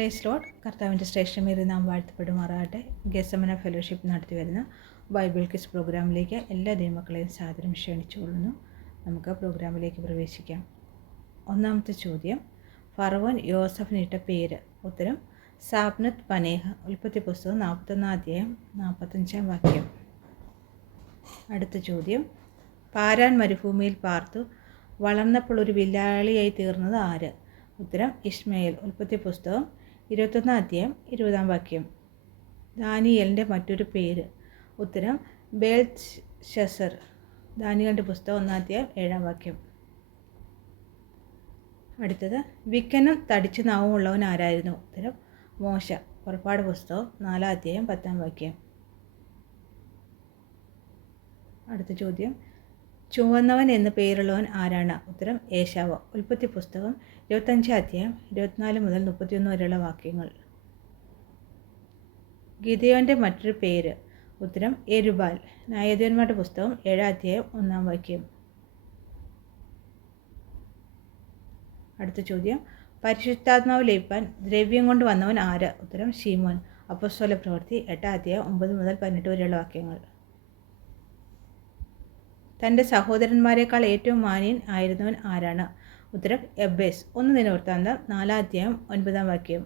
Praise Lord. കർത്താവിൻ്റെ ശ്രേഷ്ഠമേറിയ നാം വാഴ്ത്തപ്പെടുമാറാകട്ടെ. ഗെത്സമന ഫെലോഷിപ്പ് നടത്തി വരുന്ന ബൈബിൾ ക്വിസ് പ്രോഗ്രാമിലേക്ക് എല്ലാ ദൈവമക്കളെയും സാദരം ക്ഷണിച്ചുകൊള്ളുന്നു. നമുക്ക് പ്രോഗ്രാമിലേക്ക് പ്രവേശിക്കാം. ഒന്നാമത്തെ ചോദ്യം, ഫറവോൻ യോസഫിനിട്ട പേര്. ഉത്തരം സാബ്നത്ത് പനേഹ. ഉൽപ്പത്തി പുസ്തകം 41 അധ്യായം 45 വാക്യം. അടുത്ത ചോദ്യം, പാരാൻ മരുഭൂമിയിൽ പാർത്തു വളർന്നപ്പോൾ ഒരു വില്ലാളിയായി തീർന്നത് ആര്? ഉത്തരം ഇശ്മയേൽ. ഉൽപ്പത്തി പുസ്തകം 21 അധ്യായം 20 വാക്യം. ദാനിയേലിൻ്റെ മറ്റൊരു പേര്. ഉത്തരം ബേൽത്ശസ്സർ. ദാനിയേലിൻ്റെ പുസ്തകം 1 അധ്യായം 7 വാക്യം. അടുത്തത്, വിക്കനും തടിച്ചു നാവും ഉള്ളവൻ ആരായിരുന്നു? ഉത്തരം മോശ. പുറപ്പാട് പുസ്തകം 4 അധ്യായം 10 വാക്യം. അടുത്ത ചോദ്യം, ചുവന്നവൻ എന്ന് പേരുള്ളവൻ ആരാണ്? ഉത്തരം ഏശാവ്. ഉൽപ്പത്തി പുസ്തകം 25 അധ്യായം 24 മുതൽ 31 വരെയുള്ള വാക്യങ്ങൾ. ഗിദെയോൻ്റെ മറ്റൊരു പേര്. ഉത്തരം എരുബാൽ. ന്യായാധിപന്മാരുടെ പുസ്തകം 7 അധ്യായം 1 വാക്യം. അടുത്ത ചോദ്യം, പരിശുദ്ധാത്മാവ് ലഭിപ്പാൻ ദ്രവ്യം കൊണ്ട് വന്നവൻ ആര്? ഉത്തരം ശീമോൻ. അപ്പോസ്തല പ്രവൃത്തി 8 അധ്യായം 9 മുതൽ 18 വരെയുള്ള വാക്യങ്ങൾ. തൻ്റെ സഹോദരന്മാരെക്കാൾ ഏറ്റവും മാന്യൻ ആയിരുന്നവൻ ആരാണ്? ഉത്തരം എബ്ബേസ്. 1 ദിനവൃത്താന്തം 4 അധ്യായം 9 വാക്യം.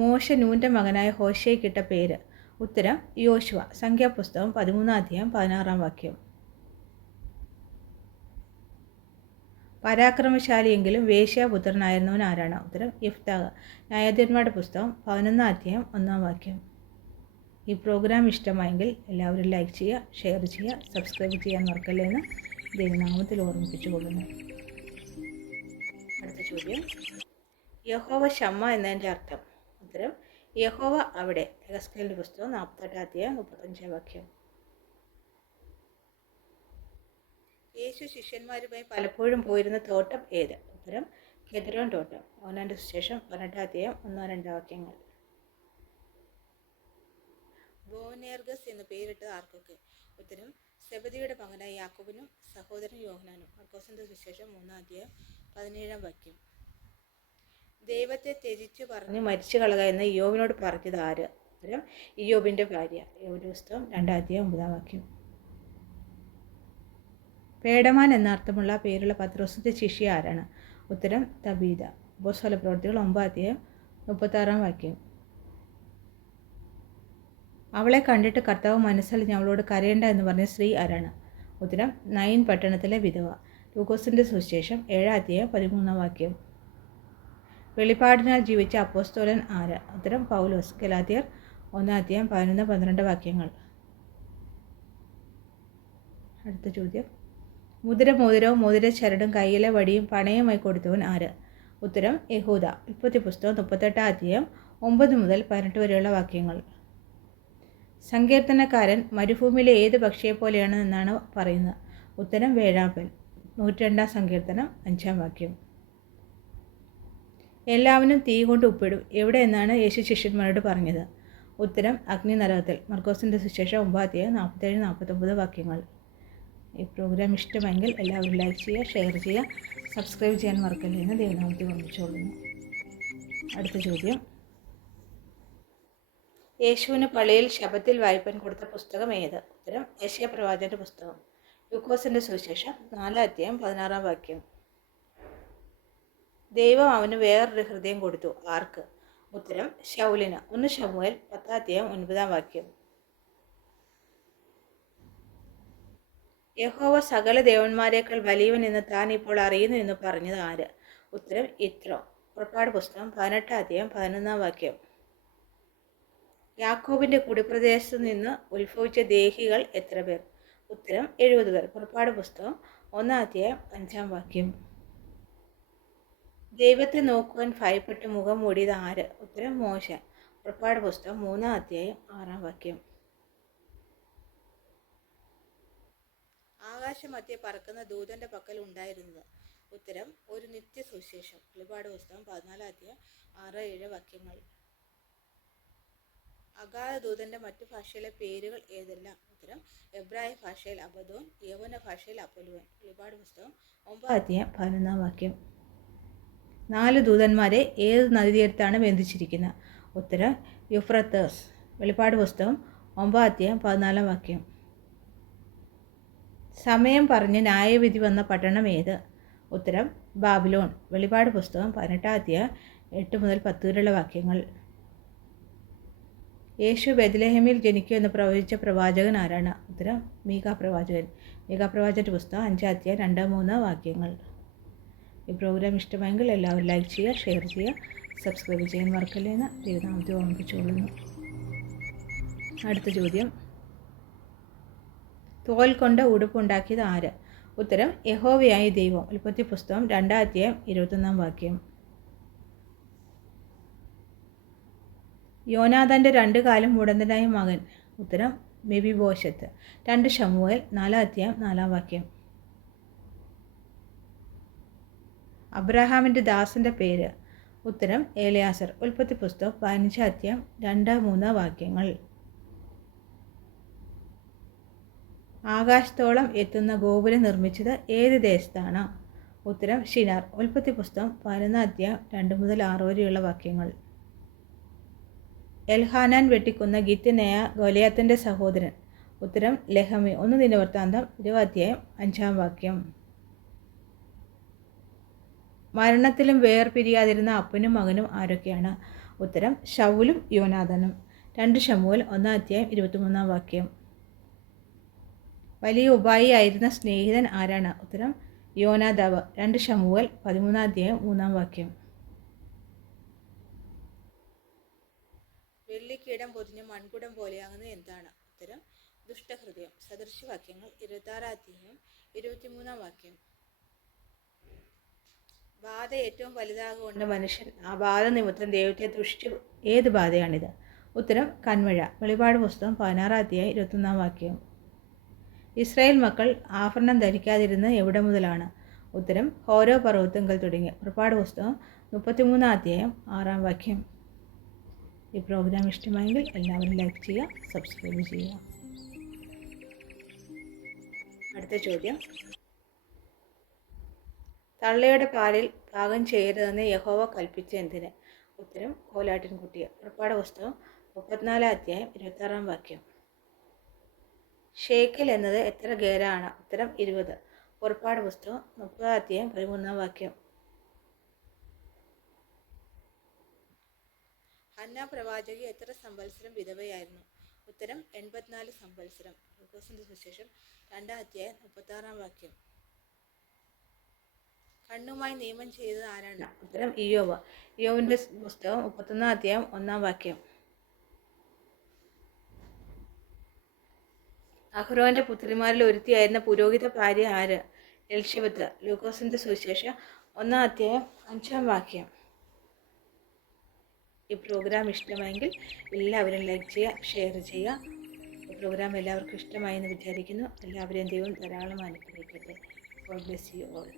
മോശ നൂൻ്റെ മകനായ ഹോശേയ്ക്കിട്ട പേര്. ഉത്തരം യോശുവ. സംഖ്യാപുസ്തകം 13 അധ്യായം 16 വാക്യം. പരാക്രമശാലിയെങ്കിലും വേശ്യാപുത്രനായിരുന്നവൻ ആരാണ്? ഉത്തരം യിഫ്താഹ്. ന്യായാധിപന്മാരുടെ പുസ്തകം 11 അധ്യായം 1 വാക്യം. ഈ പ്രോഗ്രാം ഇഷ്ടമായെങ്കിൽ എല്ലാവരും ലൈക്ക് ചെയ്യുക, ഷെയർ ചെയ്യുക, സബ്സ്ക്രൈബ് ചെയ്യാൻ മറക്കല്ലേ എന്ന് ദൈവനാമത്തിൽ ഓർമ്മിപ്പിച്ചു കൊള്ളുന്നു. അടുത്ത ചോദ്യം, യഹോവ ഷമ്മ എന്നതിൻ്റെ അർത്ഥം. ഉത്തരം യഹോവ അവിടെ. യെഹെസ്കേലിൻ്റെ പുസ്തകം 48 അധ്യായം 35 വാക്യം. യേശു ശിഷ്യന്മാരുമായി പലപ്പോഴും പോയിരുന്ന തോട്ടം ഏത്? ഉത്തരം കെദ്രോൻ തോട്ടം. യോഹന്നാന്റെ സുവിശേഷം 18 അധ്യായം 1-2 വാക്യങ്ങൾ. ബോനേർഗസ് എന്ന് പേരിട്ടത് ആർക്കൊക്കെ? ഉത്തരം സെബദിയുടെ മകനായ യാക്കോബിനും സഹോദരൻ യോഹന്നാനും. മർക്കോസിന്റെ സുവിശേഷം 3 അധ്യായം 17 വാക്യം. ദൈവത്തെ ത്യജിച്ച് പറഞ്ഞ് മരിച്ചു കളക എന്ന് ഇയ്യോബിനോട് പറഞ്ഞത് ആര്? ഉത്തരം ഇയ്യോബിൻ്റെ ഭാര്യ. യോബിന്റെ പുസ്തകം 2 അധ്യായം 9 വാക്യം. പേടമാൻ എന്നർത്ഥമുള്ള പേരുള്ള പത്രോസിന്റെ ശിഷ്യ ആരാണ്? ഉത്തരം തബീത. അപ്പോസ്തല പ്രവൃത്തികൾ 9 അധ്യായം 36 വാക്യം. അവളെ കണ്ടിട്ട് കർത്താവ് മനസ്സലിഞ്ഞ് അവളോട് കരയേണ്ട എന്ന് പറഞ്ഞ സ്ത്രീ ആരാണ്? ഉത്തരം നൈൻ പട്ടണത്തിലെ വിധവ. ലൂക്കോസിന്റെ സുവിശേഷം 7 അധ്യായം 13 വാക്യം. വെളിപ്പാടിനാൽ ജീവിച്ച അപ്പോസ്തലൻ ആര്? ഉത്തരം പൗലോസ്. ഗലാത്യർ 1 അധ്യായം 11-12 വാക്യങ്ങൾ. അടുത്ത ചോദ്യം, മുദ്രമോതിരവും മോതിരച്ചരടും കയ്യിലെ വടിയും പണയമായി കൊടുത്തവൻ ആര്? ഉത്തരം യഹൂദ. ഉൽപ്പത്തി പുസ്തകം 38 അധ്യായം 9 മുതൽ 18 വരെയുള്ള വാക്യങ്ങൾ. സങ്കീർത്തനക്കാരൻ മരുഭൂമിയിലെ ഏത് പക്ഷിയെപ്പോലെയാണ് എന്നാണ് പറയുന്നത്? ഉത്തരം വേഴാമ്പൽ. 102 സങ്കീർത്തനം 5 വാക്യം. എല്ലാവരും തീ കൊണ്ട് ഉപ്പിടും എവിടെ എന്നാണ് യേശു ശിഷ്യന്മാരോട് പറഞ്ഞത്? ഉത്തരം അഗ്നി നരകത്തിൽ. മർക്കോസിന്റെ സുവിശേഷം 9 അധ്യായം 47-49 വാക്യങ്ങൾ. ഈ പ്രോഗ്രാം ഇഷ്ടമെങ്കിൽ എല്ലാവരും ലൈക്ക് ചെയ്യുക, ഷെയർ ചെയ്യുക, സബ്സ്ക്രൈബ് ചെയ്യാൻ മറക്കല്ലേ എന്ന് ദൈവനാമത്തിൽ ഓർമ്മിച്ചുകൊള്ളുന്നു. അടുത്ത ചോദ്യം, യേശുവിന് പള്ളിയിൽ ശബത്തിൽ വായിപ്പാൻ കൊടുത്ത പുസ്തകം ഏത്? ഉത്തരം യെശയ്യാ പ്രവാചകന്റെ പുസ്തകം. ലൂക്കോസിന്റെ സുവിശേഷം 4 അധ്യായം 16 വാക്യം. ദൈവം അവന് വേറൊരു ഹൃദയം കൊടുത്തു. ആർക്ക്? ഉത്തരം ശൗലിന്. 1 ശമൂവേൽ 10 അധ്യായം 9 വാക്യം. യഹോവ സകല ദേവന്മാരേക്കാൾ വലിയവൻ എന്ന് താൻ ഇപ്പോൾ അറിയുന്നു എന്ന് പറഞ്ഞത് ആര്? ഉത്തരം യിത്രോ. പുറപ്പാട് പുസ്തകം 18 അധ്യായം 11 വാക്യം. യാക്കോബിന്റെ കുടിപ്രദേശത്തു നിന്ന് ഉത്ഭവിച്ച ദേഹികൾ എത്ര പേർ? ഉത്തരം 70 പേർ. പുറപ്പാട് പുസ്തകം 1 അധ്യായം 5 വാക്യം. ദൈവത്തെ നോക്കുവാൻ ഭയപ്പെട്ട് മുഖം മൂടിയത് ആര്? ഉത്തരം മോശ. പുറപ്പാട് പുസ്തകം 3 അധ്യായം 6 വാക്യം. ആകാശമധ്യേ പറക്കുന്ന ദൂതന്റെ പക്കൽ ഉണ്ടായിരുന്നത്? ഉത്തരം ഒരു നിത്യസുവിശേഷം. വെളിപ്പാട് പുസ്തകം 14 അധ്യായം 6-7 വാക്യങ്ങൾ. അഗാധ ദൂതന്റെ മറ്റു ഭാഷയിലെ പേരുകൾ ഏതെല്ലാം? ഉത്തരം എബ്രായ ഭാഷയിൽ അബദോൻ, യവന ഭാഷയിൽ അപ്പൊല്ലുവൻ. വെളിപ്പാട് പുസ്തകം 9 അധ്യായം 11 വാക്യം. 4 ദൂതന്മാരെ ഏത് നദീതീരത്താണ് ബന്ധിച്ചിരിക്കുന്നത്? ഉത്തരം യൂഫ്രട്ടീസ്. വെളിപ്പാട് പുസ്തകം 9:14. സമയം പറഞ്ഞ് ന്യായവിധി വന്ന പട്ടണം ഏത്? ഉത്തരം ബാബിലോൺ. വെളിപ്പാട് പുസ്തകം 18:8-10 യേശു ബെത്ലഹേമിൽ ജനിക്കുമെന്ന് പ്രവചിച്ച പ്രവാചകൻ ആരാണ്? ഉത്തരം മീഖ പ്രവാചകൻ. മീഖ പ്രവാചകൻ്റെ പുസ്തകം 5:2-3 ഈ പ്രോഗ്രാം ഇഷ്ടമെങ്കിൽ എല്ലാവരും ലൈക്ക് ചെയ്യുക, ഷെയർ ചെയ്യുക, സബ്സ്ക്രൈബ് ചെയ്യാൻ മറക്കല്ലേന്ന് ദൈവനാമത്തെ ഓർമ്മിപ്പിച്ചുകൊള്ളുന്നു. അടുത്ത ചോദ്യം, തോൽ കൊണ്ട് ഉടുപ്പുണ്ടാക്കിയത് ആര്? ഉത്തരം യഹോവയായ ദൈവം. ഉൽപ്പത്തി പുസ്തകം 2:21. യോനാഥാൻ്റെ 2 കാലും മുടന്തനായ മകൻ? ഉത്തരം മെഫിബോശത്ത്. 2 ശമൂവേൽ 4:4. അബ്രഹാമിൻ്റെ ദാസൻ്റെ പേര്? ഉത്തരം എലിയാസർ. ഉൽപ്പത്തി പുസ്തകം 15:2-3. ആകാശത്തോളം എത്തുന്ന ഗോപുരം നിർമ്മിച്ചത് ഏത് ദേശത്താണ്? ഉത്തരം ഷിനാർ. ഉൽപ്പത്തി പുസ്തകം 11:2-6 എൽഹാനാൻ വെട്ടിക്കൊന്ന ഗിത്യനായ ഗൊലിയാത്തിൻ്റെ സഹോദരൻ? ഉത്തരം ലെഹമി. 1 ദിനവൃത്താന്തം 20:5. മരണത്തിലും വേർപിരിയാതിരുന്ന അപ്പനും മകനും ആരൊക്കെയാണ്? ഉത്തരം ശൗലും യോനാഥാനും. 2 ശമൂവേൽ 1:23. വലിയ ഉപായി ആയിരുന്ന സ്നേഹിതൻ ആരാണ്? ഉത്തരം യോനാദാബ്. 2 ശമൂവേൽ 13:3. വെള്ളിക്കീടം പൊതിഞ്ഞ മൺകുടം പോലെയാകുന്നത് എന്താണ്? ഉത്തരം ദുഷ്ടഹൃദയം. സദൃശവാക്യങ്ങൾ 26:23. ബാധ ഏറ്റവും വലുതാകൊണ്ട് മനുഷ്യൻ ആ ബാധ നിമിത്തം ദൈവത്തെ ദുഷിച്ചു. ഏത് ബാധയാണിത്? ഉത്തരം കന്മഴ. വെളിപാട് പുസ്തകം 16:21. ഇസ്രായേൽ മക്കൾ ആഭരണം ധരിക്കാതിരുന്നത് എവിടെ മുതലാണ്? ഉത്തരം ഹോരോ പർവ്വതങ്ങൾ തുടങ്ങി. പുറപ്പാട് പുസ്തകം 33:6. ഈ പ്രോഗ്രാം ഇഷ്ടമായെങ്കിൽ എല്ലാവരും ലൈക്ക് ചെയ്യുക, സബ്സ്ക്രൈബ് ചെയ്യുക. അടുത്ത ചോദ്യം, തള്ളയുടെ പാലിൽ പാകം ചെയ്യരുതെന്ന് യഹോവ കൽപ്പിച്ച എന്തിന്? ഉത്തരം കോലാട്ടിൻകുട്ടിയെ. പുറപ്പാട് പുസ്തകം 34:26. ഷേക്കൽ എന്നത് എത്ര ഗേരാണ്? ഉത്തരം 20. പുറപ്പാട് പുസ്തകം 30:13. ഹന്ന പ്രവാചകി എത്ര സംവത്സരം വിധവയായിരുന്നു? ഉത്തരം 84 സംവത്സരം. ലൂക്കോസിന്റെ സുവിശേഷം 2:36. കണ്ണുമായി നിയമം ചെയ്തത് ആരാണ്? ഉത്തരം ഇയ്യോബ്. ഇയ്യോബിന്റെ പുസ്തകം 31:1. അഹ്റോന്റെ പുത്രിമാരിൽ ഒരുത്തിയായിരുന്ന പുരോഹിത ഭാര്യ ആര്? എലിശബത്ത്. ലൂക്കോസിന്റെ സുവിശേഷം 1:5. ഈ പ്രോഗ്രാം ഇഷ്ടമായെങ്കിൽ എല്ലാവരും ലൈക്ക് ചെയ്യുക, ഷെയർ ചെയ്യുക. ഈ പ്രോഗ്രാം എല്ലാവർക്കും ഇഷ്ടമായി എന്ന് വിചാരിക്കുന്നു. എല്ലാവരെയും ദൈവം ധാരാളം അനുഗ്രഹിക്കട്ടെ. God bless you all.